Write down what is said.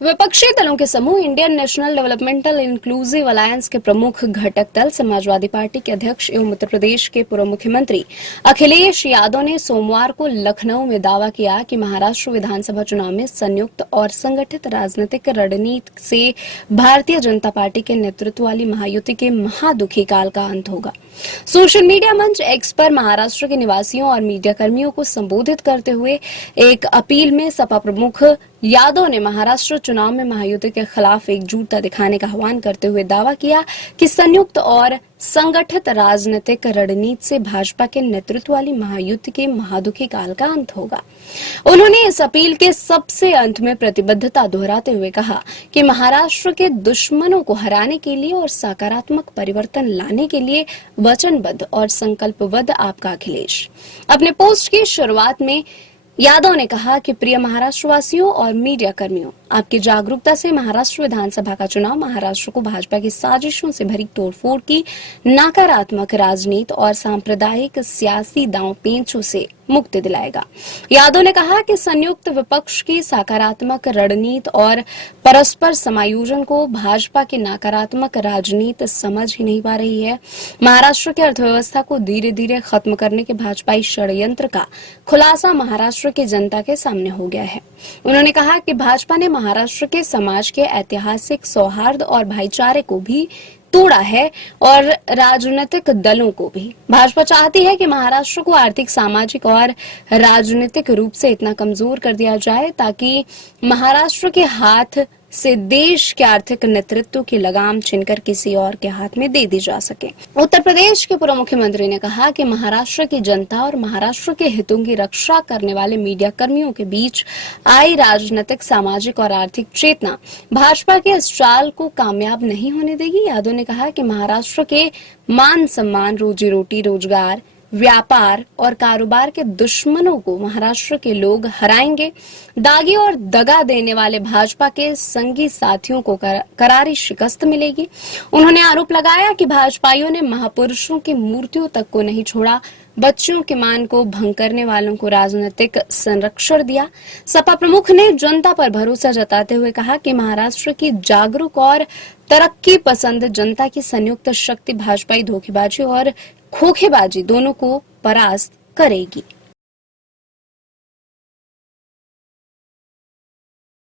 विपक्षी दलों के समूह Indian national developmental inclusive alliance के प्रमुख घटक दल समाजवादी पार्टी के अध्यक्ष एवं उत्तर प्रदेश के पूर्व मुख्यमंत्री अखिलेश यादव ने सोमवार को लखनऊ में दावा किया कि महाराष्ट्र विधानसभा चुनाव में संयुक्त और संगठित राजनीतिक रणनीति से भारतीय जनता पार्टी के नेतृत्व वाली महायुति के महादुखी काल का अंत होगा। सोशल मीडिया मंच एक्स पर महाराष्ट्र के निवासियों और मीडिया कर्मियों को संबोधित करते हुए एक अपील में सपा प्रमुख यादव ने महाराष्ट्र चुनाव में महायुति के खिलाफ एकजुटता दिखाने का आह्वान करते हुए दावा किया कि संयुक्त और संगठित राजनीतिक रणनीति से भाजपा के नेतृत्व वाली महायुति के महादुखी काल का अंत होगा। उन्होंने इस अपील के सबसे अंत में प्रतिबद्धता दोहराते हुए कहा कि महाराष्ट्र के दुश्मनों को हराने के लिए और सकारात्मक परिवर्तन लाने के लिए वचनबद्ध और संकल्पबद्ध आपका अखिलेश। अपने पोस्ट की शुरुआत में यादव ने कहा कि प्रिय महाराष्ट्रवासियों और मीडिया कर्मियों, आपकी जागरूकता से महाराष्ट्र विधानसभा का चुनाव महाराष्ट्र को भाजपा की साजिशों से भरी तोड़फोड़ की नकारात्मक राजनीति और सांप्रदायिक सियासी दांवपेचों से मुक्ति दिलाएगा। यादव ने कहा कि संयुक्त विपक्ष की सकारात्मक रणनीति और परस्पर समायोजन को भाजपा की नकारात्मक राजनीति समझ ही नहीं पा रही है। महाराष्ट्र की अर्थव्यवस्था को धीरे धीरे खत्म करने के भाजपाई षड्यंत्र का खुलासा महाराष्ट्र की जनता के सामने हो गया है। उन्होंने कहा कि भाजपा ने महाराष्ट्र के समाज के ऐतिहासिक सौहार्द और भाईचारे को भी तोड़ा है और राजनीतिक दलों को भी। भाजपा चाहती है कि महाराष्ट्र को आर्थिक, सामाजिक और राजनीतिक रूप से इतना कमजोर कर दिया जाए ताकि महाराष्ट्र के हाथ से देश के आर्थिक नेतृत्व की लगाम छीनकर किसी और के हाथ में दे दी जा सके। उत्तर प्रदेश के पूर्व मुख्यमंत्री ने कहा कि महाराष्ट्र की जनता और महाराष्ट्र के हितों की रक्षा करने वाले मीडिया कर्मियों के बीच आई राजनीतिक, सामाजिक और आर्थिक चेतना भाजपा के इस चाल को कामयाब नहीं होने देगी। यादव ने कहा कि महाराष्ट्र के मान सम्मान, रोजी रोटी, रोजगार, व्यापार और कारोबार के दुश्मनों को महाराष्ट्र के लोग हराएंगे। दागी और दगा देने वाले भाजपा के संगी साथियों को करारी शिकस्त मिलेगी। उन्होंने आरोप लगाया कि भाजपाइयों ने महापुरुषों की मूर्तियों तक को नहीं छोड़ा, बच्चों के मान को भंग करने वालों को राजनीतिक संरक्षण दिया। सपा प्रमुख ने जनता पर भरोसा जताते हुए कहा कि महाराष्ट्र की जागरूक और तरक्की पसंद जनता की संयुक्त शक्ति भाजपाई धोखेबाजी और खोखेबाजी दोनों को परास्त करेगी।